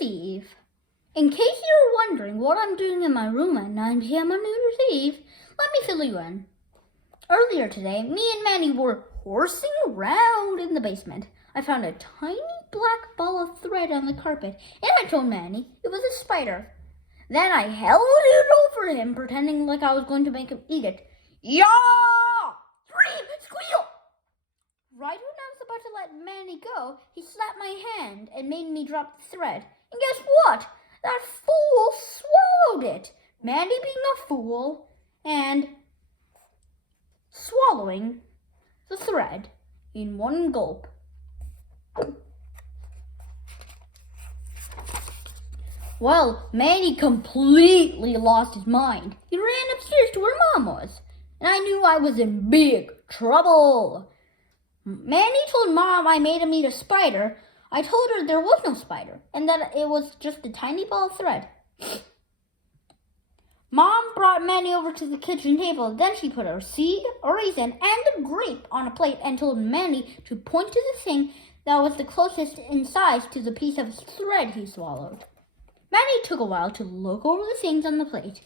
Year's Eve. In case you're wondering what I'm doing in my room at 9 p.m. on New Year's Eve, let me fill you in. Earlier today, me and Manny were horsing around in the basement. I found a tiny black ball of thread on the carpet, and I told Manny it was a spider. Then I held it over him, pretending like I was going to make him eat it. Yaw! Scream! Squeal! Right when I was about to let Manny go, he slapped my hand and made me drop the thread. And guess what? That fool swallowed it. Manny being a fool and swallowing the thread in one gulp. Well, Manny completely lost his mind. He ran upstairs to where Mom was, and I knew I was in big trouble. Manny told Mom I made him eat a spider. I told her there was no spider, and that it was just a tiny ball of thread. Mom brought Manny over to the kitchen table. Then she put a seed, a raisin, and a grape on a plate and told Manny to point to the thing that was the closest in size to the piece of thread he swallowed. Manny took a while to look over the things on the plate.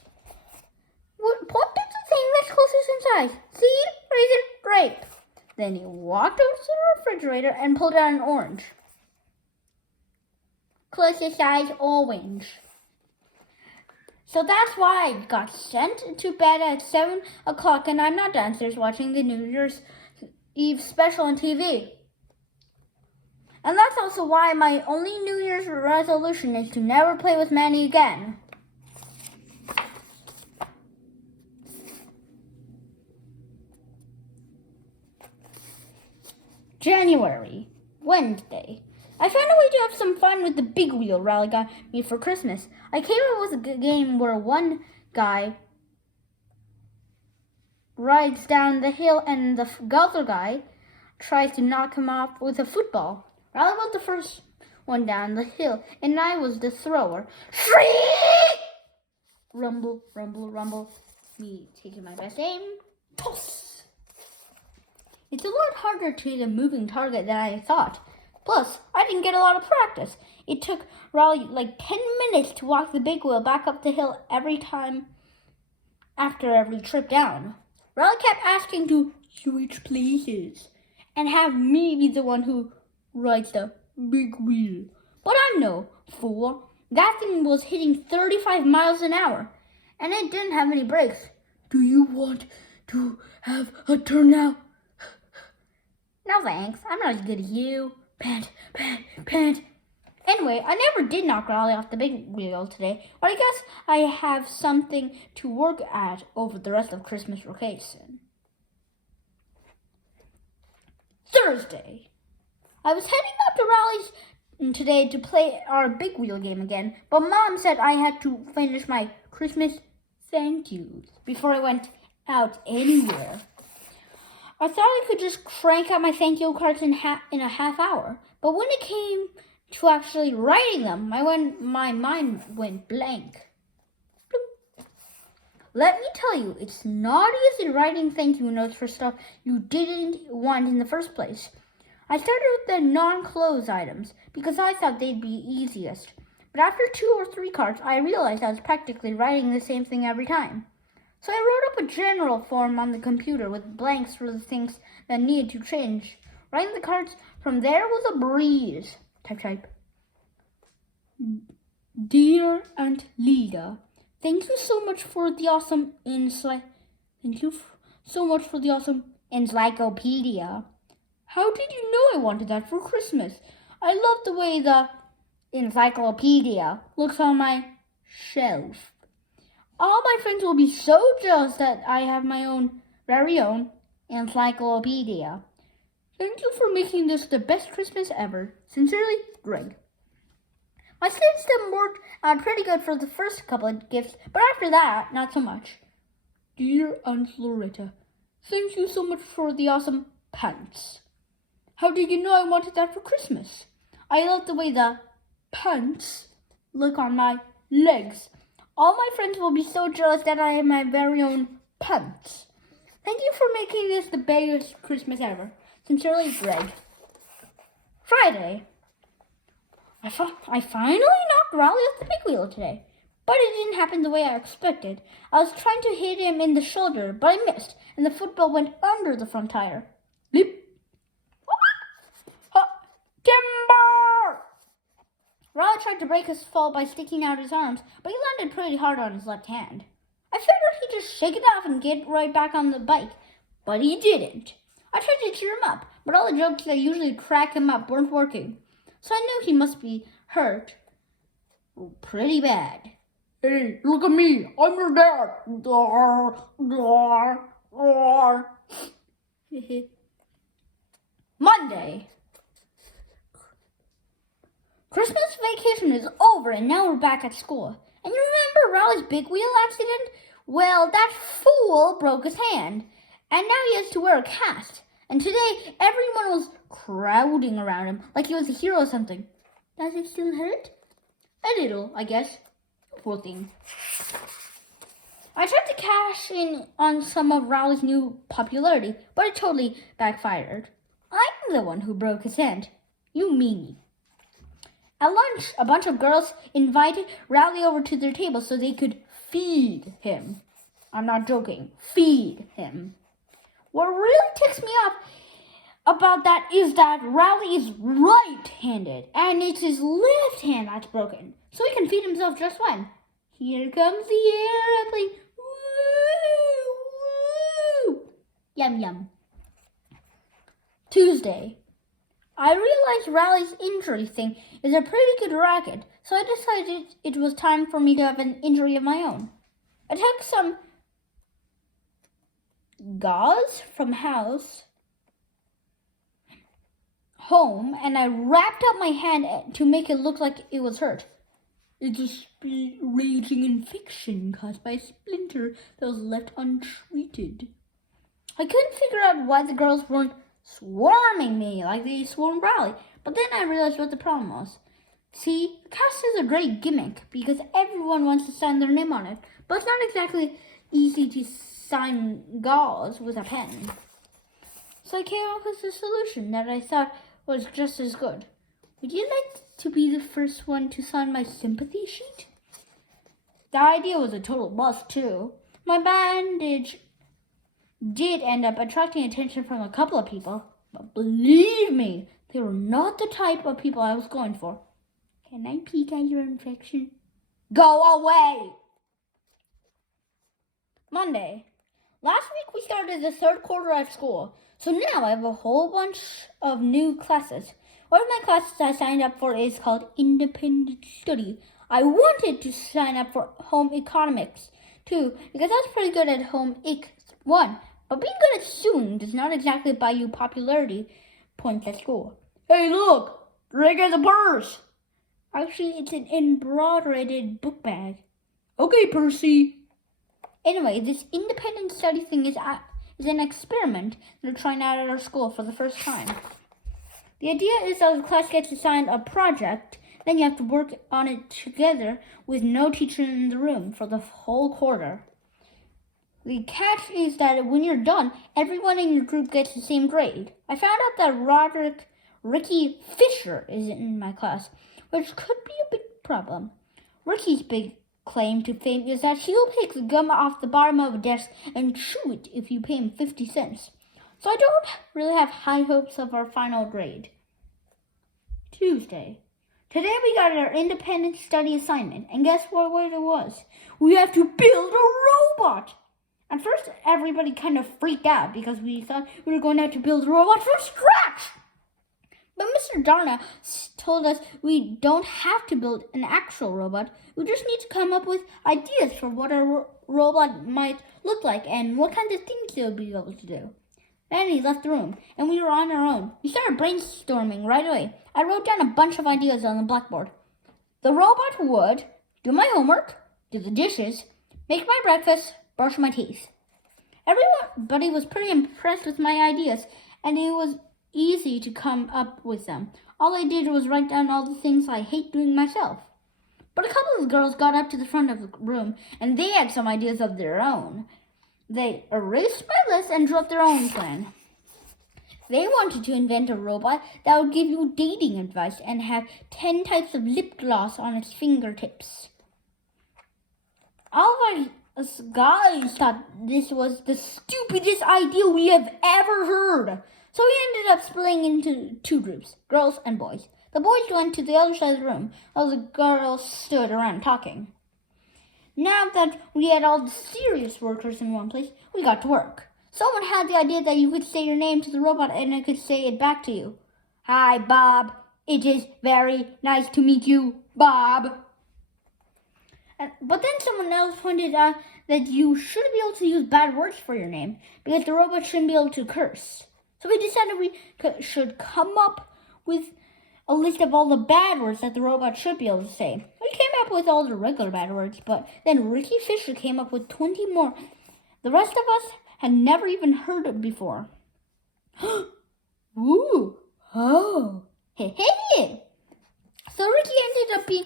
Point to the thing that's closest in size. Seed, raisin, grape. Then he walked over to the refrigerator and pulled out an orange. Closest size, orange. So that's why I got sent to bed at 7 o'clock and I'm not downstairs watching the New Year's Eve special on TV. And that's also why my only New Year's resolution is to never play with Manny again. January, Wednesday. I found a way to have some fun with the big wheel Riley got me for Christmas. I came up with a game where one guy rides down the hill and the other guy tries to knock him off with a football. Riley was the first one down the hill, and I was the thrower. Shriek! Rumble, rumble, rumble. Me taking my best aim. Toss! It's a lot harder to hit a moving target than I thought. Plus, I didn't get a lot of practice. It took Riley like 10 minutes to walk the big wheel back up the hill every time after every trip down. Riley kept asking to switch places and have me be the one who rides the big wheel. But I'm no fool. That thing was hitting 35 miles an hour, and it didn't have any brakes. Do you want to have a turn now? No thanks, I'm not as good as you. Pant, pant, pant. Anyway, I never did knock Riley off the big wheel today, but I guess I have something to work at over the rest of Christmas vacation. Thursday. I was heading up to Riley's today to play our big wheel game again, but Mom said I had to finish my Christmas thank yous before I went out anywhere. I thought I could just crank out my thank you cards in a half hour, but when it came to actually writing them, my mind went blank. Let me tell you, it's not easy writing thank you notes for stuff you didn't want in the first place. I started with the non-clothes items because I thought they'd be easiest, but after 2 or 3 cards, I realized I was practically writing the same thing every time. So I wrote up a general form on the computer with blanks for the things that needed to change. Writing the cards from there was a breeze. Type. Dear Aunt Lida, thank you so much for the awesome encyclopedia. How did you know I wanted that for Christmas? I love the way the encyclopedia looks on my shelf. All my friends will be so jealous that I have my very own encyclopedia. Thank you for making this the best Christmas ever. Sincerely, Greg. My system worked out pretty good for the first couple of gifts, but after that, not so much. Dear Aunt Loretta, thank you so much for the awesome pants. How did you know I wanted that for Christmas? I love the way the pants look on my legs. All my friends will be so jealous that I have my very own pants. Thank you for making this the best Christmas ever. Sincerely, Greg. Friday. I finally knocked knocked Riley off the big wheel today. But it didn't happen the way I expected. I was trying to hit him in the shoulder, but I missed, and the football went under the front tire. Bleep. Timber! Riley tried to break his fall by sticking out his arms, but he landed pretty hard on his left hand. I figured he'd just shake it off and get right back on the bike, but he didn't. I tried to cheer him up, but all the jokes that usually crack him up weren't working. So I knew he must be hurt pretty bad. Hey, look at me. I'm your dad. Monday. Christmas vacation is over and now we're back at school. And you remember Riley's big wheel accident? Well, that fool broke his hand. And now he has to wear a cast. And today, everyone was crowding around him like he was a hero or something. Does it still hurt? A little, I guess. Poor thing. I tried to cash in on some of Riley's new popularity, but it totally backfired. I'm the one who broke his hand. You meanie. At lunch, a bunch of girls invited Riley over to their table so they could feed him. I'm not joking. Feed him. What really ticks me off about that is that Riley is right-handed, and it's his left hand that's broken, so he can feed himself just fine. Here comes the airplane. Woo! Woo! Yum, yum. Tuesday. I realized Riley's injury thing is a pretty good racket, so I decided it was time for me to have an injury of my own. I took some gauze from home and I wrapped up my hand to make it look like it was hurt. It's a raging infection caused by a splinter that was left untreated. I couldn't figure out why the girls weren't swarming me like they swarmed Riley, but then I realized what the problem was. See, the cast is a great gimmick because everyone wants to sign their name on it, but it's not exactly easy to sign gauze with a pen. So I came up with a solution that I thought was just as good. Would you like to be the first one to sign my sympathy sheet? The idea was a total bust too. My bandage did end up attracting attention from a couple of people, but believe me, they were not the type of people I was going for. Can I peek at your infection? Go away! Monday. Last week we started the third quarter at school, so now I have a whole bunch of new classes. One of my classes I signed up for is called Independent Study. I wanted to sign up for Home Economics too, because I was pretty good at Home Ec 1, but being good at sewing does not exactly buy you popularity points at school. Hey look, Drake has a purse! Actually, it's an embroidered book bag. Okay, Percy. Anyway, this independent study thing is an experiment they're trying out at our school for the first time. The idea is that the class gets assigned a project, then you have to work on it together with no teacher in the room for the whole quarter. The catch is that when you're done, everyone in your group gets the same grade. I found out that Ricky Fisher is in my class, which could be a big problem. Ricky's big claim to fame is that he'll pick the gum off the bottom of a desk and chew it if you pay him 50 cents. So I don't really have high hopes of our final grade. Tuesday. Today we got our independent study assignment, and guess what it was? We have to build a robot! At first, everybody kind of freaked out because we thought we were going to have to build a robot from scratch! But Mr. Darna told us we don't have to build an actual robot. We just need to come up with ideas for what a robot might look like and what kind of things it would be able to do. Then he left the room, and we were on our own. We started brainstorming right away. I wrote down a bunch of ideas on the blackboard. The robot would do my homework, do the dishes, make my breakfast, brush my teeth. Everybody was pretty impressed with my ideas, and it was easy to come up with them. All I did was write down all the things I hate doing myself. But a couple of girls got up to the front of the room, and they had some ideas of their own. They erased my list and drew up their own plan. They wanted to invent a robot that would give you dating advice and have 10 types of lip gloss on its fingertips. All of us guys thought this was the stupidest idea we have ever heard. So we ended up splitting into 2 groups, girls and boys. The boys went to the other side of the room, while the girls stood around talking. Now that we had all the serious workers in one place, we got to work. Someone had the idea that you could say your name to the robot and it could say it back to you. Hi, Bob. It is very nice to meet you, Bob. But then someone else pointed out that you shouldn't be able to use bad words for your name because the robot shouldn't be able to curse. So we decided we should come up with a list of all the bad words that the robot should be able to say. We came up with all the regular bad words, but then Ricky Fisher came up with 20 more. The rest of us had never even heard it before. Ooh, oh, hey, hey. So Ricky ended up being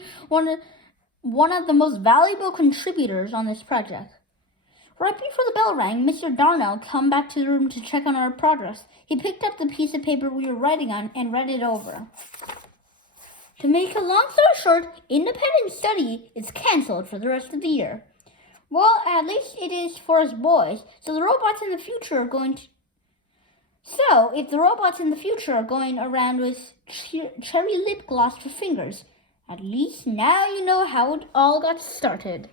one of the most valuable contributors on this project. Right before the bell rang, Mr. Darnell came back to the room to check on our progress. He picked up the piece of paper we were writing on and read it over. To make a long story short, independent study is cancelled for the rest of the year. Well, at least it is for us boys. So if the robots in the future are going around with cherry lip gloss for fingers, at least now you know how it all got started.